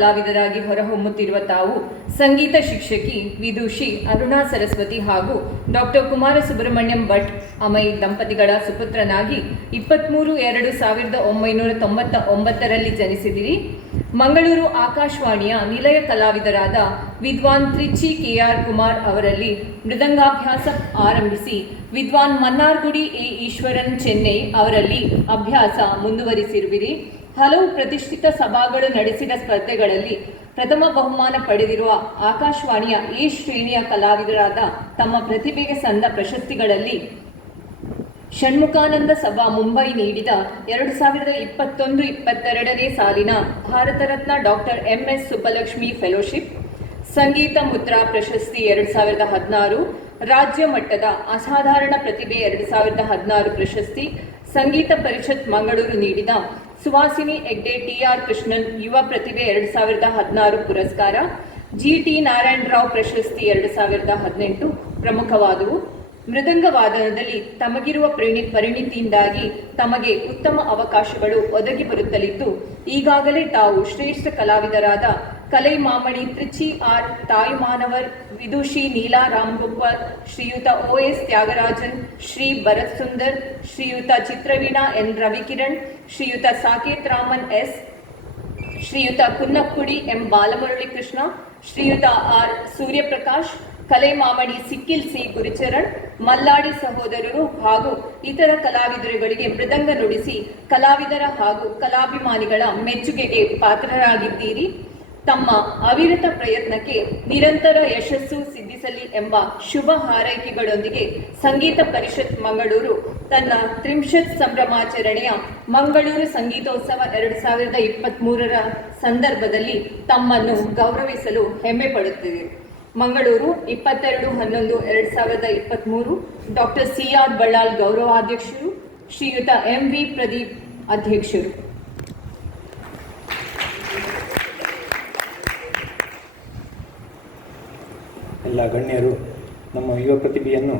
ಕಲಾವಿದರಾಗಿ ಹೊರಹೊಮ್ಮುತ್ತಿರುವ ತಾವು ಸಂಗೀತ ಶಿಕ್ಷಕಿ ವಿದುಷಿ ಅರುಣಾ ಸರಸ್ವತಿ ಹಾಗೂ ಡಾಕ್ಟರ್ ಕುಮಾರ ಸುಬ್ರಹ್ಮಣ್ಯಂ ಭಟ್ ಅಮೈ ದಂಪತಿಗಳ ಸುಪುತ್ರನಾಗಿ 23/2/1999ರಲ್ಲಿ ಜನಿಸಿದಿರಿ. ಮಂಗಳೂರು ಆಕಾಶವಾಣಿಯ ನಿಲಯ ಕಲಾವಿದರಾದ ವಿದ್ವಾನ್ ತ್ರಿಚಿ ಕೆಆರ್ ಕುಮಾರ್ ಅವರಲ್ಲಿ ಮೃದಂಗಾಭ್ಯಾಸ ಆರಂಭಿಸಿ ವಿದ್ವಾನ್ ಮನ್ನಾರ್ಗುಡಿ ಎ ಈಶ್ವರನ್ ಚೆನ್ನೈ ಅವರಲ್ಲಿ ಅಭ್ಯಾಸ ಮುಂದುವರಿಸಿರುವಿರಿ. ಹಲವು ಪ್ರತಿಷ್ಠಿತ ಸಭಾಗಳು ನಡೆಸಿದ ಸ್ಪರ್ಧೆಗಳಲ್ಲಿ ಪ್ರಥಮ ಬಹುಮಾನ ಪಡೆದಿರುವ ಆಕಾಶವಾಣಿಯ ಎ ಶ್ರೇಣಿಯ ಕಲಾವಿದರಾದ ತಮ್ಮ ಪ್ರತಿಭೆಗೆ ಸಂದ ಪ್ರಶಸ್ತಿಗಳಲ್ಲಿ ಷಣ್ಮುಖಾನಂದ ಸಭಾ ಮುಂಬೈ ನೀಡಿದ 2021-22ನೇ ಸಾಲಿನ Bharat Ratna doctor MS Subbulakshmi fellowship, ಸಂಗೀತ ಮುದ್ರಾ ಪ್ರಶಸ್ತಿ 2016, ರಾಜ್ಯ ಮಟ್ಟದ ಅಸಾಧಾರಣ ಪ್ರತಿಭೆ 2016 ಪ್ರಶಸ್ತಿ, ಸಂಗೀತ ಪರಿಷತ್ ಮಂಗಳೂರು ನೀಡಿದ ಸುವಾಸಿನಿ ಹೆಗ್ಡೆ ಟಿ.ಆರ್. ಕೃಷ್ಣನ್ ಯುವ ಪ್ರತಿಭೆ 2016 ಪುರಸ್ಕಾರ, ಜಿ.ಟಿ. ನಾರಾಯಣರಾವ್ ಪ್ರಶಸ್ತಿ 2018 ಪ್ರಮುಖವಾದವು. ಮೃದಂಗವಾದನದಲ್ಲಿ ತಮಗಿರುವ ಪರಿಣಿತಿಯಿಂದಾಗಿ ತಮಗೆ ಉತ್ತಮ ಅವಕಾಶಗಳು ಒದಗಿ ಬರುತ್ತಲಿದ್ದು, ಈಗಾಗಲೇ ತಾವು ಶ್ರೇಷ್ಠ ಕಲಾವಿದರಾದ ಕಲೈಮಾಮಣಿ ತ್ರಿಚಿ ಆರ್ ತಾಯುಮಾನವರ್, ವಿದುಷಿ ನೀಲಾ ರಾಮ್ಗೋಪಾಲ್, ಶ್ರೀಯುತ O.S. ತ್ಯಾಗರಾಜನ್, ಶ್ರೀ ಭರತ್ ಸುಂದರ್, ಶ್ರೀಯುತ ಚಿತ್ರವೀಣಾ ಎನ್ ರವಿಕಿರಣ್, ಶ್ರೀಯುತ ಸಾಕೇತ್ ರಾಮನ್ ಎಸ್, ಶ್ರೀಯುತ ಕುನ್ನಕ್ಕುಡಿ ಎಂ ಬಾಲಮುರಳಿ ಕೃಷ್ಣ, ಶ್ರೀಯುತ ಆರ್ ಸೂರ್ಯಪ್ರಕಾಶ್, ಕಲೈಮಾಮಣಿ ಸಿಕ್ಕಿಲ್ ಸಿ ಗುರುಚರಣ್, ಮಲ್ಲಾಡಿ ಸಹೋದರರು ಹಾಗೂ ಇತರ ಕಲಾವಿದರುಗಳಿಗೆ ಮೃದಂಗ ನುಡಿಸಿ ಕಲಾವಿದರ ಹಾಗೂ ಕಲಾಭಿಮಾನಿಗಳ ಮೆಚ್ಚುಗೆಗೆ ಪಾತ್ರರಾಗಿದ್ದೀರಿ. ತಮ್ಮ ಅವಿರತ ಪ್ರಯತ್ನಕ್ಕೆ ನಿರಂತರ ಯಶಸ್ಸು ಸಿದ್ಧಿಸಲಿ ಎಂಬ ಶುಭ ಹಾರೈಕೆಗಳೊಂದಿಗೆ ಸಂಗೀತ ಪರಿಷತ್ ಮಂಗಳೂರು ತನ್ನ 30th ಸಂಭ್ರಮಾಚರಣೆಯ ಮಂಗಳೂರು ಸಂಗೀತೋತ್ಸವ 2023ರ ಸಂದರ್ಭದಲ್ಲಿ ತಮ್ಮನ್ನು ಗೌರವಿಸಲು ಹೆಮ್ಮೆ ಪಡುತ್ತಿದೆ. ಮಂಗಳೂರು 22/11/2023. ಡಾಕ್ಟರ್ ಸಿ.ಆರ್. ಬಳ್ಳಾಲ್ ಗೌರವಾಧ್ಯಕ್ಷರು, ಶ್ರೀಯುತ ಎಂ.ವಿ. ಪ್ರದೀಪ್ ಅಧ್ಯಕ್ಷರು. ಎಲ್ಲ ಗಣ್ಯರು ನಮ್ಮ ಯುವ ಪ್ರತಿಭೆಯನ್ನು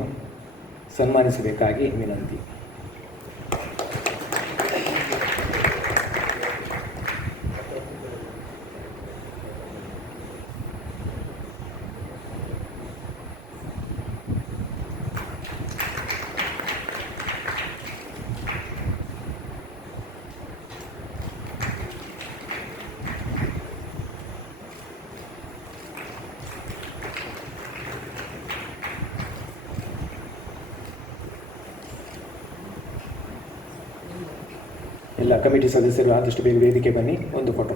ಸನ್ಮಾನಿಸಬೇಕಾಗಿ ವಿನಂತಿ. ಎಲ್ಲ ಕಮಿಟಿ ಸದಸ್ಯರು ಆದಷ್ಟು ಬೇಗ ವೇದಿಕೆ ಬನ್ನಿ, ಒಂದು ಫೋಟೋ.